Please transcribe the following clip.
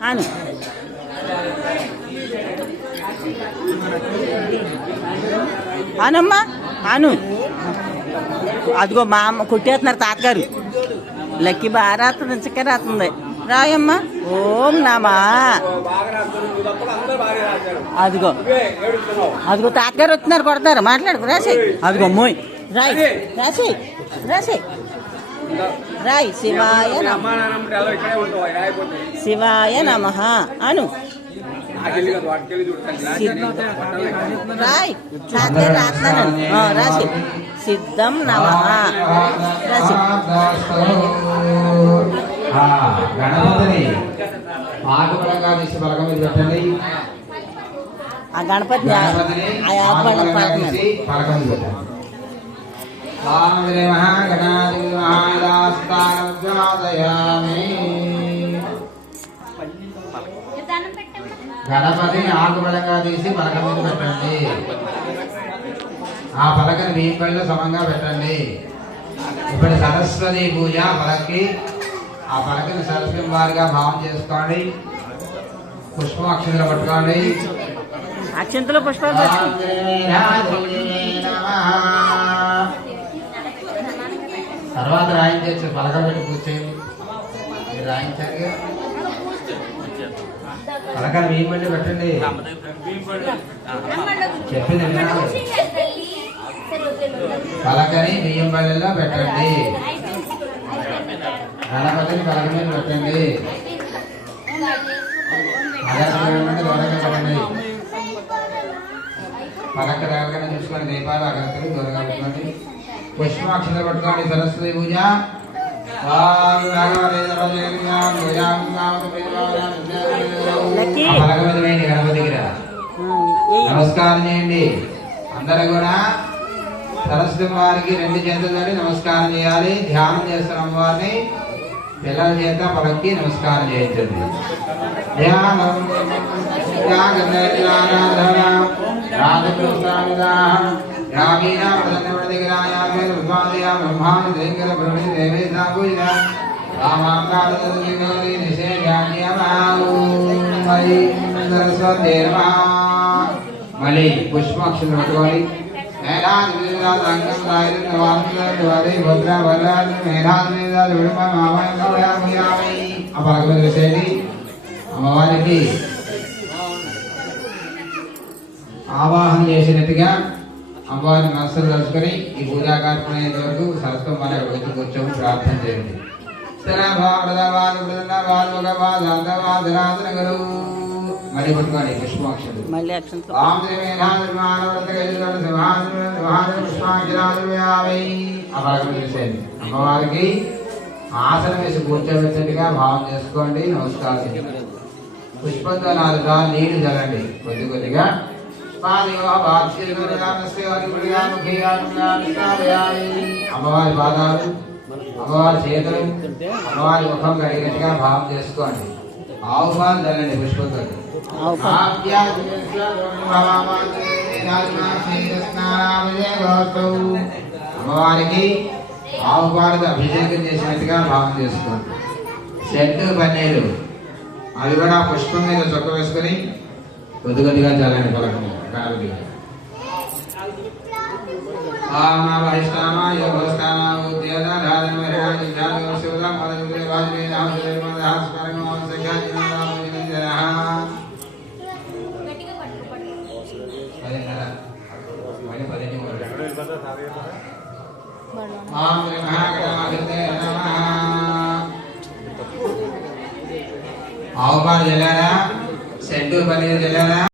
అను అనమ్మా అను అదిగో మా అమ్మ కొట్టేస్తున్నారు తాతగారు. లక్కీ బాగా రాస్తుంది చిక్క రాస్తుంది రాయమ్మా. ఓం నామా. అదిగో. అదిగో తాతగారు వస్తున్నారు కొడతారు. మాట్లాడుకు రాసే అదిగో మోయ్. రాయ్ రాసి రాసే రాయ్ శివాయ శివాయ నమ. అను. రాయ్ తాతగారు రాస్తున్నాను ఆ, రాసి సిద్ధం నమ. రాసి ఆ, గణపతిని ఆకుపరంగా తీసి పలక మీద పెట్టండి ఆ గణపతి గణపతిని ఆ పెట్టండి మహాగణాది మహారాస్తారయామి గణపతిని ఆకుపరంగా తీసి పలక మీద పెట్టండి. ఆ పలకని మీ పళ్ళు సమంగా పెట్టండి. ఇప్పుడు సరస్వతి పూజ పలకి ఆ పలకని సరస్వతి వారిగా భావం చేసుకోండి. పుష్పం అక్షంతలు పట్టుకోండి అక్షంతలో పుష్పాలు రాయింగ్ చేసి రాయించచ్చు పలక మీరు రాయించారు పలకలు మీ పళ్ళు పెట్టండి. చెప్పింది పలకని బియ్యం పళ్ళెల్లో పెట్టండి. గణపతిని పలక మీద పెట్టండి. అగరత్తులు దూరంగా పెట్టండి పలక రాగానే చూసుకొని దీపాలు అగరత్తులు దూరంగా పెట్టండి. పుష్పాక్షతలు పట్టుకోండి సరస్వతి పూజ. నమస్కారం చేయండి. అందరూ కూడా సరస్వతి వారికి రెండు చేతులతోటి నమస్కారం చేయాలి. ధ్యానం చేస్తున్న అమ్మవారిని పిల్లల చేత పలకి నమస్కారం చేయించండి. ధ్యానం. గ్రామీణ ప్రదన్నవడదిగిరాయామే ఉపాదయా బ్రహ్మాని దేంగర బ్రహ్మి దేవేశా పూజన రామాంగాళి నిషేధ్యాన్యమావు మయి సరస్వతే మళ్ళీ పుష్పాక్షరం పట్టుకోవాలి మేఘాది వీరాలు అంగం రాయలు భద్ర వల్లాలు మేఘాది వీరాలు విడుమ మామయ్యామి ఆ పలక అమ్మవారికి ఆవాహన చేసినట్టుగా అమ్మవారిని మనసులు తలుచుకొని ఈ పూజా కార్యక్రమం వరకు సరస్వం మన వచ్చి కూర్చొని ప్రార్థన చేయండి. మరి పట్టుకోండి పుష్పాక్షలు. అమ్మవారికి ఆసనం వేసి కూర్చోబెట్టినట్టుగా భావం చేసుకోండి. నమస్కారం. పుష్పంతో నాలుగు నీళ్ళు చల్లండి కొద్ది కొద్దిగా అమ్మవారి పాదాలు అమ్మవారి చేతులు అమ్మవారి ముఖం కడిగినట్టుగా భావం చేసుకోండి. ఆవు పాలు తల్లండి పుష్పంతో అమ్మవారికి ఆవు పాలతో అభిషేకం చేసినట్టుగా భావం చేసుకోండి. సెట్టు పన్నీరు. అవి కూడా పుష్పం మీద చొక్క వేసుకొని కొద్ది కొద్దిగా చల్లండి गाल दिया आमा वहिष्ठामा योगस्थाना उद्यदा आओ बार जलाना सेंटूर पनीर जलाना।